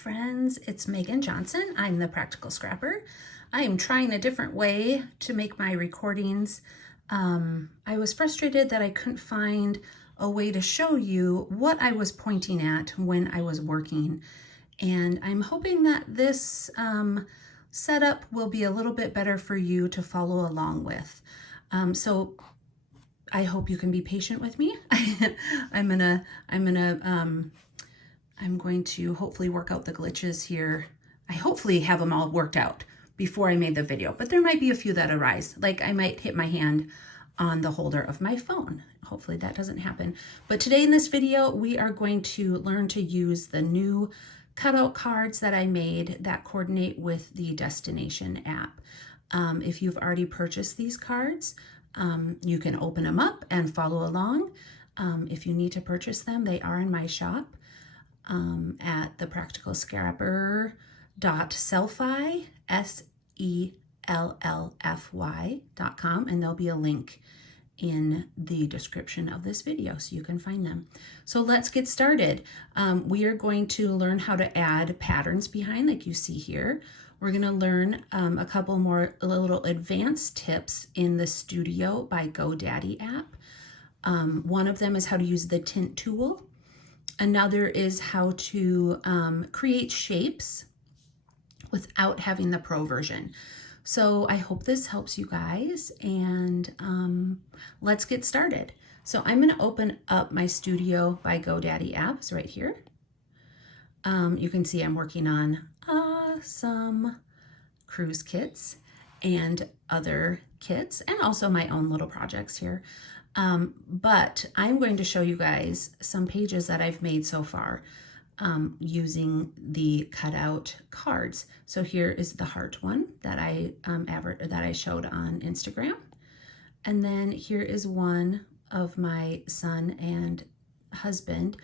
friends, it's Megan Johnson. I'm the Practical Scrapper. I am trying a different way to make my recordings. I was frustrated that I couldn't find a way to show you what I was pointing at when I was working. And I'm hoping that this setup will be a little bit better for you to follow along with. So I hope you can be patient with me. I'm going to hopefully work out the glitches here. I hopefully have them all worked out before I made the video, but there might be a few that arise. Like I might hit my hand on the holder of my phone. Hopefully that doesn't happen. But today in this video, we are going to learn to use the new cutout cards that I made that coordinate with the destination app. If you've already purchased these cards, you can open them up and follow along. If you need to purchase them, they are in my shop. At the PracticalScrapper.sellfy, SELLFY.com, and there'll be a link in the description of this video so you can find them. So let's get started. We are going to learn how to add patterns behind, like you see here. We're going to learn a couple more little advanced tips in the Studio by GoDaddy app. One of them is how to use the tint tool. Another is how to create shapes without having the pro version. So I hope this helps you guys, and let's get started. So I'm going to open up my Studio by GoDaddy apps right here. You can see I'm working on some cruise kits and other kits, and also my own little projects here. But I'm going to show you guys some pages that I've made so far using the cutout cards. So here is the heart one that I showed on Instagram. And then here is one of my son and husband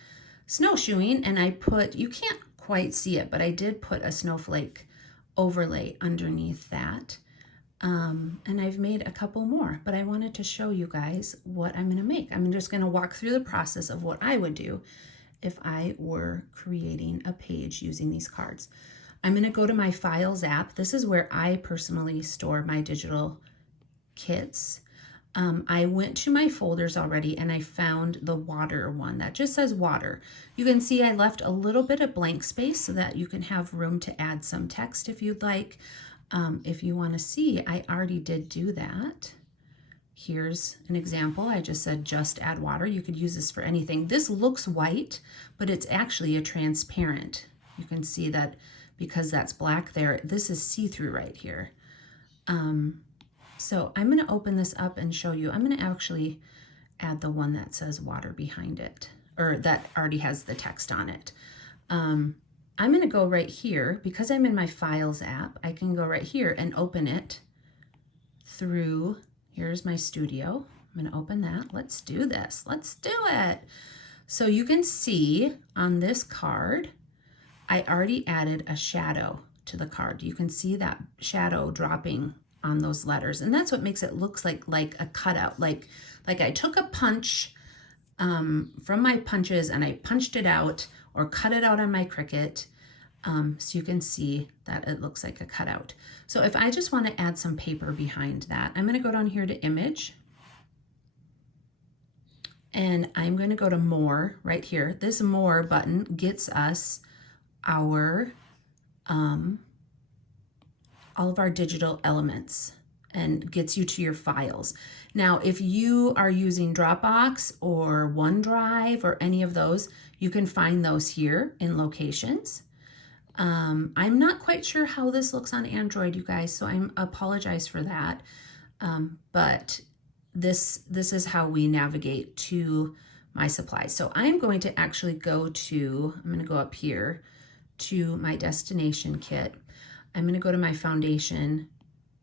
snowshoeing, and I put, you can't quite see it, but I did put a snowflake overlay underneath that. And I've made a couple more, but I wanted to show you guys what I'm going to make. I'm just going to walk through the process of what I would do if I were creating a page using these cards. I'm going to go to my Files app. This is where I personally store my digital kits. I went to my folders already and I found the water one that just says water. You can see I left a little bit of blank space so that you can have room to add some text if you'd like. If you want to see, I already did do that. Here's an example. I just said just add water. You could use this for anything. This looks white, but it's actually a transparent. You can see that because that's black there, this is see-through right here. So I'm going to open this up and show you. I'm going to actually add the one that says water behind it, or that already has the text on it. I'm going to go right here because I'm in my Files app. I can go right here and open it through, here's my Studio. I'm going to open that. Let's do this. Let's do it. So you can see on this card, I already added a shadow to the card. You can see that shadow dropping on those letters, and that's what makes it look like a cutout. Like I took a punch from my punches and I punched it out or cut it out on my Cricut, so you can see that it looks like a cutout. So if I just want to add some paper behind that, I'm going to go down here to Image, and I'm going to go to More right here. This More button gets us our all of our digital elements and gets you to your files. Now, if you are using Dropbox or OneDrive or any of those, you can find those here in Locations. I'm not quite sure how this looks on Android, you guys, so I apologize for that. But this is how we navigate to my supplies. So I'm going to actually I'm going to go up here to my destination kit. I'm going to go to my foundation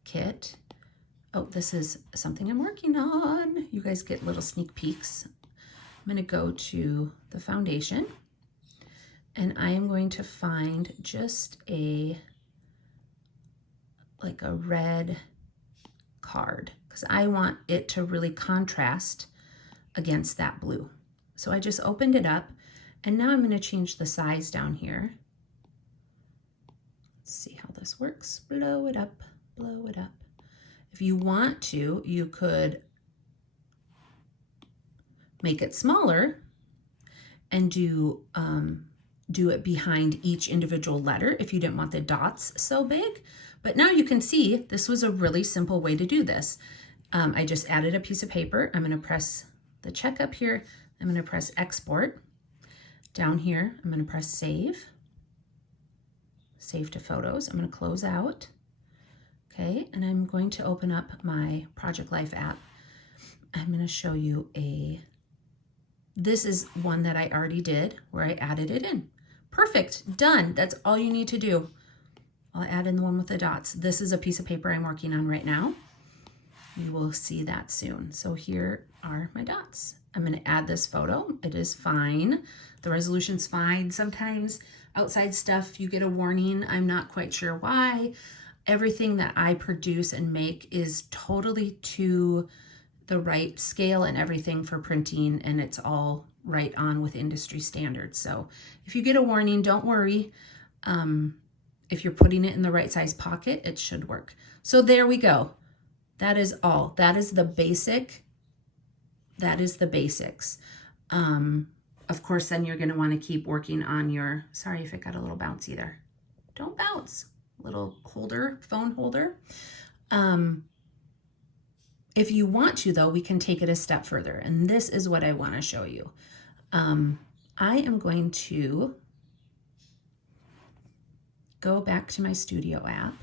kit. Oh, this is something I'm working on. You guys get little sneak peeks. I'm going to go to the foundation, and I am going to find just like a red card because I want it to really contrast against that blue. So I just opened it up, and now I'm going to change the size down here Let's see how this works. Blow it up, blow it up. If you want to, you could make it smaller and do it behind each individual letter if you didn't want the dots so big. But now you can see this was a really simple way to do this. I just added a piece of paper. I'm going to press the check up here. I'm going to press export. Down here, I'm going to press save. Save to photos. I'm going to close out. Okay, and I'm going to open up my Project Life app. I'm going to show you this is one that I already did where I added it in. Perfect, done. That's all you need to do. I'll add in the one with the dots. This is a piece of paper I'm working on right now. You will see that soon. So here are my dots. I'm going to add this photo. It is fine. The resolution's fine. Sometimes outside stuff, you get a warning. I'm not quite sure why. Everything that I produce and make is totally to the right scale and everything for printing, and it's all right on with industry standards. So if you get a warning, don't worry. If you're putting it in the right size pocket, it should work. So there we go. That is all. That is the basic. That is the basics. Of course, then you're going to want to keep working on your, sorry if it got a little bouncy there. Don't bounce. Little holder, phone holder. If you want to, though, we can take it a step further. And this is what I want to show you. I am going to go back to my Studio app.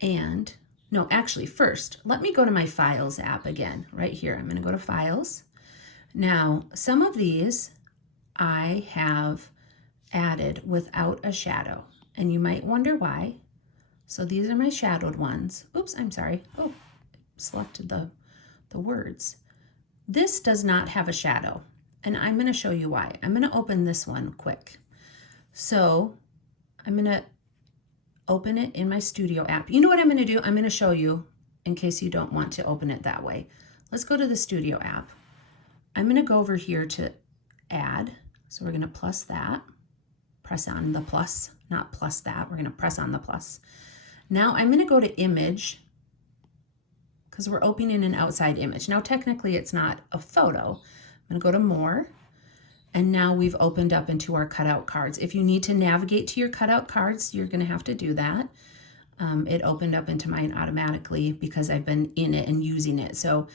And, no, actually, first, let me go to my Files app again, right here. I'm going to go to Files. Now, some of these I have added without a shadow. And you might wonder why. So these are my shadowed ones. Oops, I'm sorry. Oh, selected the words. This does not have a shadow. And I'm going to show you why. I'm going to open this one quick. So I'm going to open it in my Studio app. You know what I'm going to do? I'm going to show you in case you don't want to open it that way. Let's go to the Studio app. I'm going to go over here to add. So we're going to plus that. Press on the plus, not plus that. We're going to press on the plus. Now I'm going to go to image because we're opening an outside image. Now technically it's not a photo. I'm going to go to more. And now we've opened up into our cutout cards. If you need to navigate to your cutout cards, you're going to have to do that. It opened up into mine automatically because I've been in it and using it. So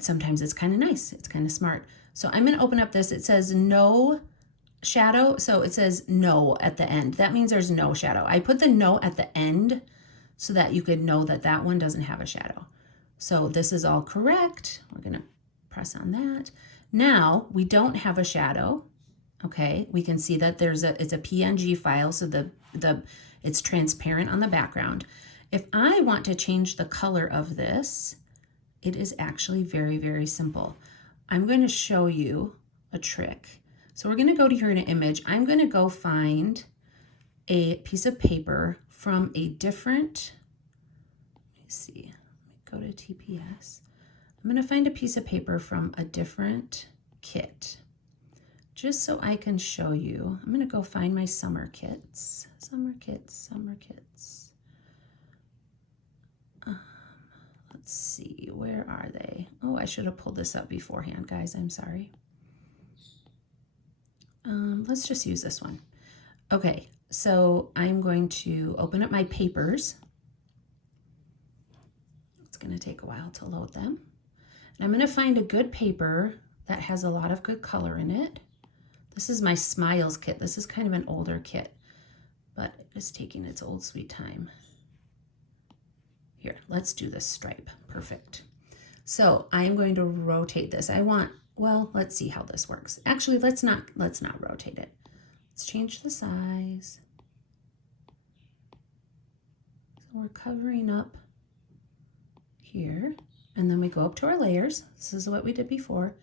sometimes it's kind of nice. It's kind of smart. So I'm going to open up this. It says no shadow. So it says no at the end. That means there's no shadow. I put the no at the end so that you could know that that one doesn't have a shadow. So this is all correct. We're going to press on that. Now we don't have a shadow. Okay, we can see that it's a PNG file, so it's transparent on the background. If I want to change the color of this, it is actually very, very simple. I'm going to show you a trick. So we're going to go to here in an image. I'm going to go find a piece of paper from a different, let me see, let me go to TPS. I'm going to find a piece of paper from a different kit, just so I can show you. I'm going to go find my summer kits. Summer kits. Let's see, where are they? Oh, I should have pulled this up beforehand, guys. I'm sorry. Let's just use this one. Okay, so I'm going to open up my papers. It's going to take a while to load them. And I'm going to find a good paper that has a lot of good color in it. This is my Smiles kit. This is kind of an older kit, but it's taking its old sweet time. Here, let's do this stripe. Perfect. So I am going to rotate this. Well, let's see how this works. Actually, let's not rotate it. Let's change the size. So we're covering up here, and then we go up to our layers. This is what we did before,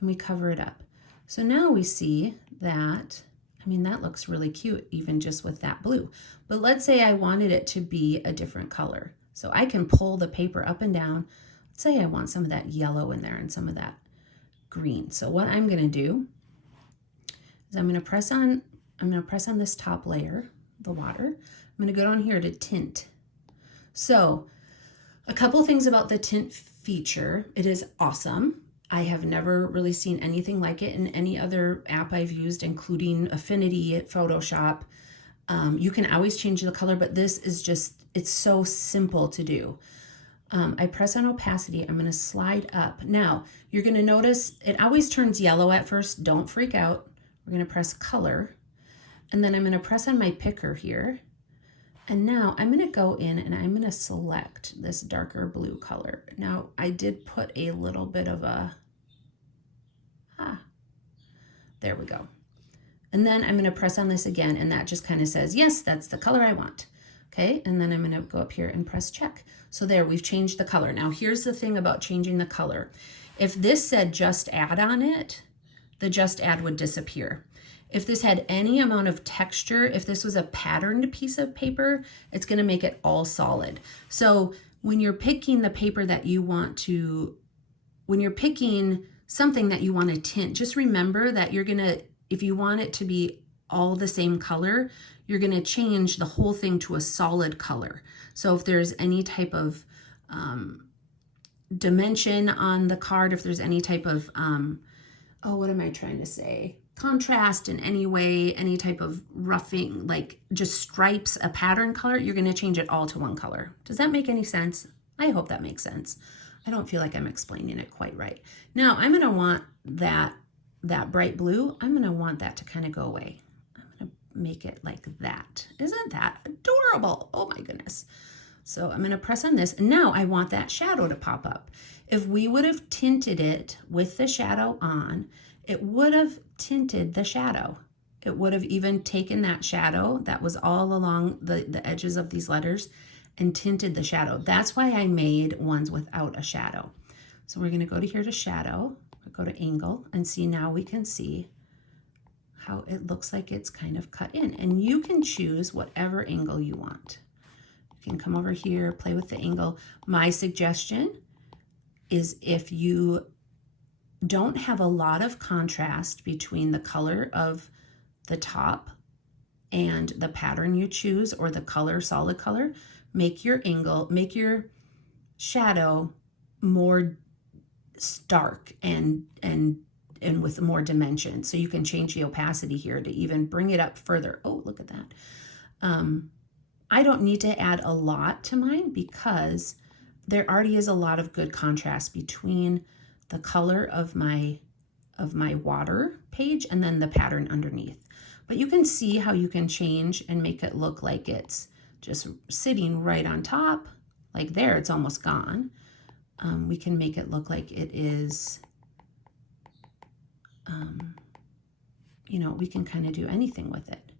and we cover it up. So now we see that, I mean, that looks really cute, even just with that blue. But let's say I wanted it to be a different color. So I can pull the paper up and down. Let's say I want some of that yellow in there and some of that green. So what I'm going to do is I'm going to press on this top layer. the water. I'm going to go down here to tint. So a couple things about the tint feature. It is awesome. I have never really seen anything like it in any other app I've used, including Affinity, Photoshop. You can always change the color, but this is just, it's so simple to do. I press on opacity. I'm going to slide up. Now, you're going to notice it always turns yellow at first. Don't freak out. We're going to press color. And then I'm going to press on my picker here. And now I'm going to go in and I'm going to select this darker blue color. Now, I did put a little bit of a, there we go. And then I'm going to press on this again, and that just kind of says, yes, that's the color I want. Okay, and then I'm going to go up here and press check. So there, we've changed the color. Now, here's the thing about changing the color. If this said just add on it, the just add would disappear. If this had any amount of texture, if this was a patterned piece of paper, it's going to make it all solid. So when you're picking the paper that you want to, when you're picking something that you want to tint, just remember that you're going to, if you want it to be all the same color, you're going to change the whole thing to a solid color. So if there's any type of dimension on the card, if there's any type of, what am I trying to say? Contrast in any way, any type of roughing, like just stripes, a pattern color, you're going to change it all to one color. Does that make any sense? I hope that makes sense. I don't feel like I'm explaining it quite right. Now I'm going to want that bright blue, I'm going to want that to kind of go away. I'm going to make it like that. Isn't that adorable? Oh my goodness. So I'm going to press on this, and now I want that shadow to pop up. If we would have tinted it with the shadow on, it would have tinted the shadow. It would have even taken that shadow that was all along the edges of these letters and tinted the shadow. That's why I made ones without a shadow. So we're going to go to here to shadow, go to angle, and see, now we can see how it looks like it's kind of cut in. And you can choose whatever angle you want. You can come over here, play with the angle. My suggestion is if you don't have a lot of contrast between the color of the top and the pattern you choose, or the color, solid color, make your angle, make your shadow more stark and with more dimension. So you can change the opacity here to even bring it up further. Oh, look at that. I don't need to add a lot to mine because there already is a lot of good contrast between the color of my water page and then the pattern underneath. But you can see how you can change and make it look like it's just sitting right on top. Like there, it's almost gone. We can make it look like it is, we can kind of do anything with it.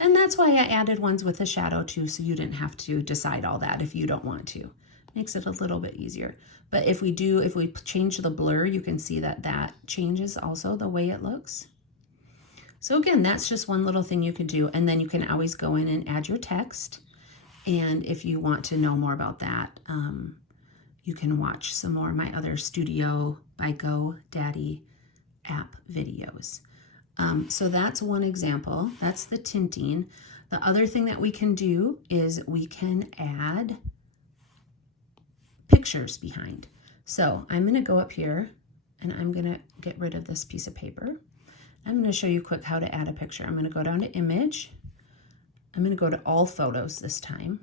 And that's why I added ones with a shadow too, so you didn't have to decide all that if you don't want to. Makes it a little bit easier. But if we change the blur, you can see that that changes also the way it looks. So again, that's just one little thing you could do. And then you can always go in and add your text. And if you want to know more about that, you can watch some more of my other Studio by GoDaddy app videos. So that's one example. That's the tinting. The other thing that we can do is we can add pictures behind. So I'm going to go up here and I'm going to get rid of this piece of paper. I'm going to show you quick how to add a picture. I'm going to go down to image. I'm going to go to all photos this time.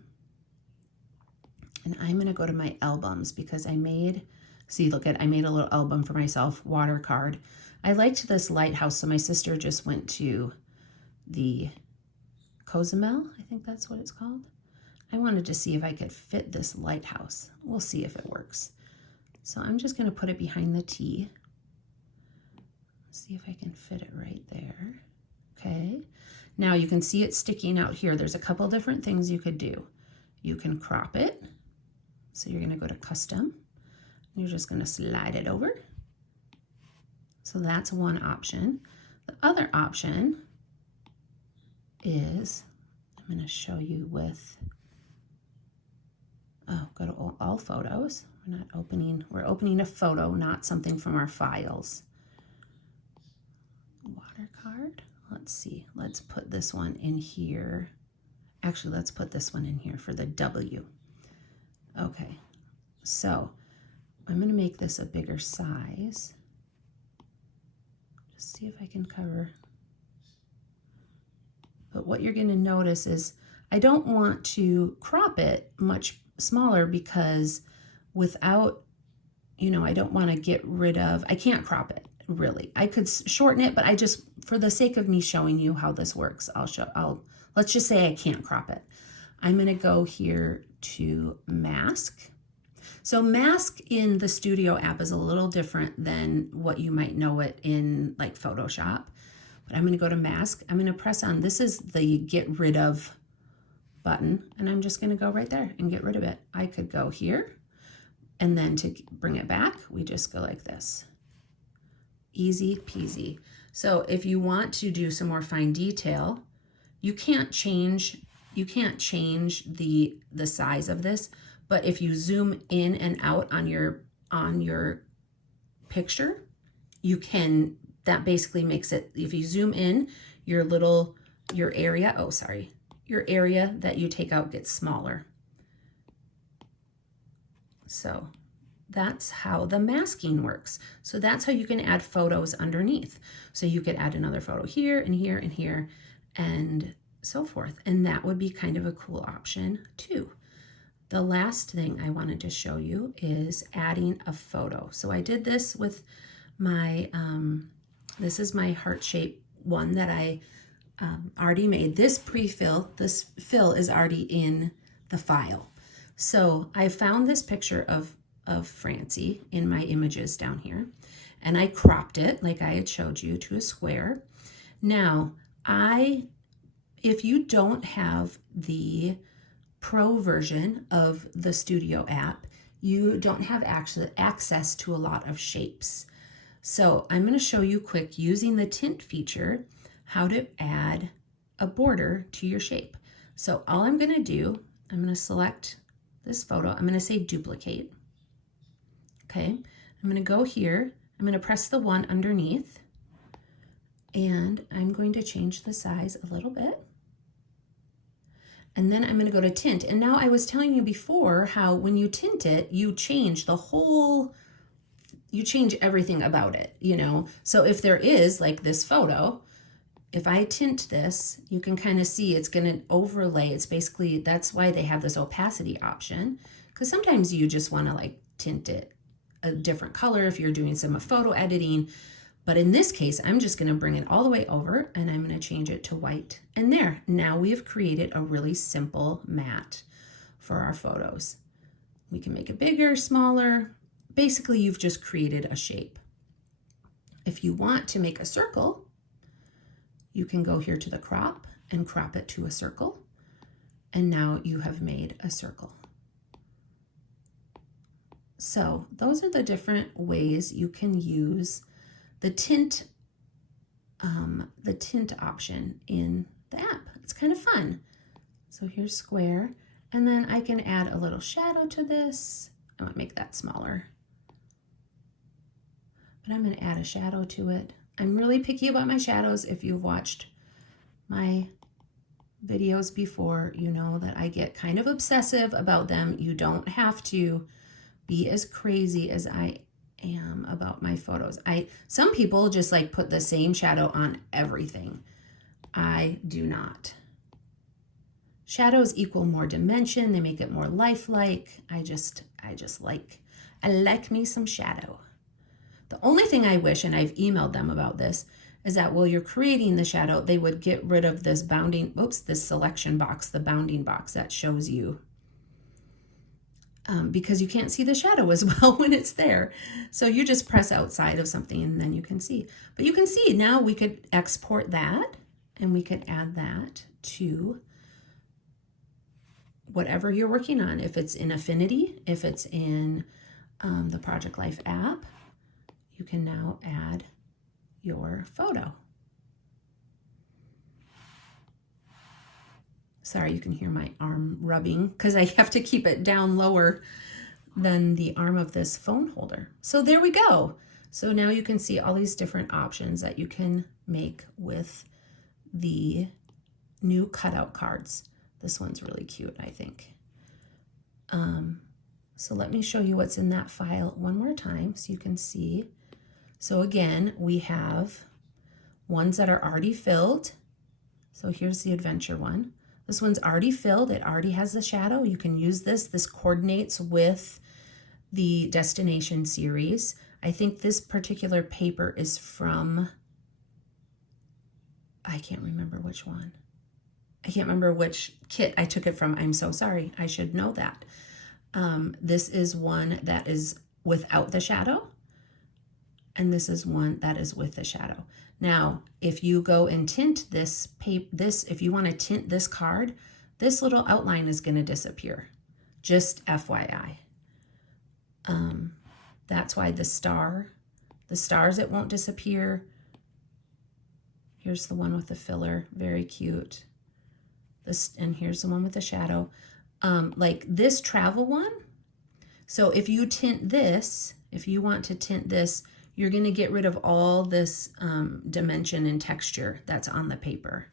And I'm going to go to my albums because I made a little album for myself, water card. I liked this lighthouse, so my sister just went to the Cozumel, I think that's what it's called. I wanted to see if I could fit this lighthouse. We'll see if it works. So I'm just going to put it behind the T. See if I can fit it right there. Okay. Now you can see it sticking out here. There's a couple different things you could do. You can crop it. So you're going to go to custom. You're just going to slide it over. So that's one option. The other option is, I'm going to show you with, go to all photos. We're opening a photo, not something from our files. Water card. Let's see. Let's put this one in here. Actually, let's put this one in here for the W. Okay, so I'm going to make this a bigger size. Just see if I can cover. But what you're going to notice is I don't want to crop it much smaller because without, you know, I don't want to get rid of, I can't crop it really. I could shorten it, but I just, for the sake of me showing you how this works, let's just say I can't crop it. I'm going to go here to mask. So mask in the Studio app is a little different than what you might know it in like Photoshop. But I'm going to go to mask. I'm going to press on, this is the get rid of button, and I'm just going to go right there and get rid of it. I could go here, and then to bring it back, we just go like this. Easy peasy. So if you want to do some more fine detail, you can't change the size of this, but if you zoom in and out on your picture, you can, that basically makes it, if you zoom in, your area that you take out gets smaller. So that's how the masking works. So that's how you can add photos underneath. So you could add another photo here and here and here and so forth. And that would be kind of a cool option too. The last thing I wanted to show you is adding a photo. So I did this with my, this is my heart shape one that I already made. This fill is already in the file. So I found this picture of Francie in my images down here, and I cropped it like I had showed you to a square. Now, if you don't have the Pro version of the Studio app, you don't have access to a lot of shapes. So I'm going to show you quick using the tint feature how to add a border to your shape. So all I'm going to do, I'm going to select this photo. I'm going to say duplicate. Okay, I'm going to go here. I'm going to press the one underneath, and I'm going to change the size a little bit. And then I'm going to go to tint. And now I was telling you before how when you tint it, you change everything about it, you know? So if there is like this photo, if I tint this, you can kind of see it's going to overlay. It's basically, that's why they have this opacity option, because sometimes you just want to like tint it a different color if you're doing some photo editing. But in this case, I'm just going to bring it all the way over, and I'm going to change it to white. And there, now we have created a really simple mat for our photos. We can make it bigger, smaller. Basically, you've just created a shape. If you want to make a circle, you can go here to the crop and crop it to a circle. And now you have made a circle. So those are the different ways you can use the tint option in the app. It's kind of fun. So here's square, and then I can add a little shadow to this. I want to make that smaller, but I'm going to add a shadow to it. I'm really picky about my shadows. If you've watched my videos before, you know that I get kind of obsessive about them. You don't have to be as crazy as I am about my photos. Some people just like put the same shadow on everything. I do not. Shadows equal more dimension. They make it more lifelike. I like me some shadow. The only thing I wish, and I've emailed them about this, is that while you're creating the shadow, they would get rid of this this selection box, the bounding box that shows you, because you can't see the shadow as well when it's there. So you just press outside of something and then you can see. But you can see now we could export that, and we could add that to whatever you're working on. If it's in Affinity, if it's in the Project Life app, you can now add your photo. Sorry, you can hear my arm rubbing because I have to keep it down lower than the arm of this phone holder. So there we go. So now you can see all these different options that you can make with the new cutout cards. This one's really cute, I think. So let me show you what's in that file one more time so you can see. So again, we have ones that are already filled. So here's the adventure one. This one's already filled. It already has the shadow. You can use this. This coordinates with the destination series. I think this particular paper is from, I can't remember which one. I can't remember which kit I took it from. I'm so sorry. I should know that. This is one that is without the shadow, and this is one that is with the shadow. Now, if you go and tint this if you want to tint this card, this little outline is going to disappear. Just FYI. That's why the stars, it won't disappear. Here's the one with the filler, very cute. And here's the one with the shadow. Like this travel one. So if you tint this, if you want to tint this, you're going to get rid of all this dimension and texture that's on the paper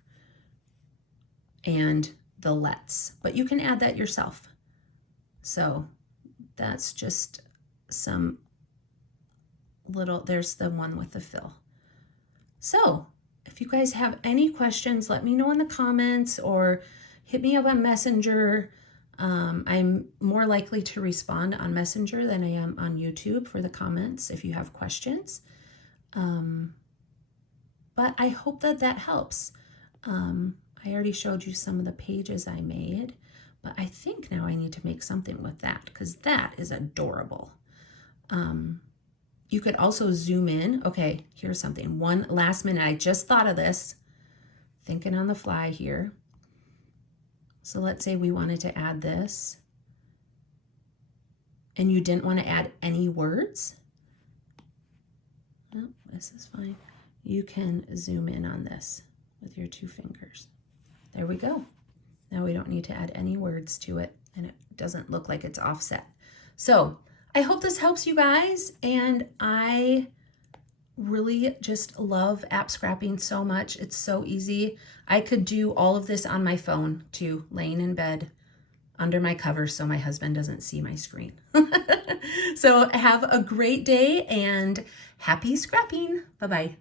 and the lets, but you can add that yourself. So that's just some little, there's the one with the fill. So if you guys have any questions, let me know in the comments or hit me up on Messenger. I'm more likely to respond on Messenger than I am on YouTube for the comments if you have questions. But I hope that helps. I already showed you some of the pages I made, but I think now I need to make something with that because that is adorable. You could also zoom in. Okay, here's something. One last minute, I just thought of this, thinking on the fly here. So let's say we wanted to add this and you didn't want to add any words. Oh, this is fine. You can zoom in on this with your 2 fingers. There we go. Now we don't need to add any words to it and it doesn't look like it's offset. So I hope this helps you guys, and I really just love app scrapping so much. It's so easy. I could do all of this on my phone too, laying in bed under my covers so my husband doesn't see my screen. So have a great day and happy scrapping. Bye-bye.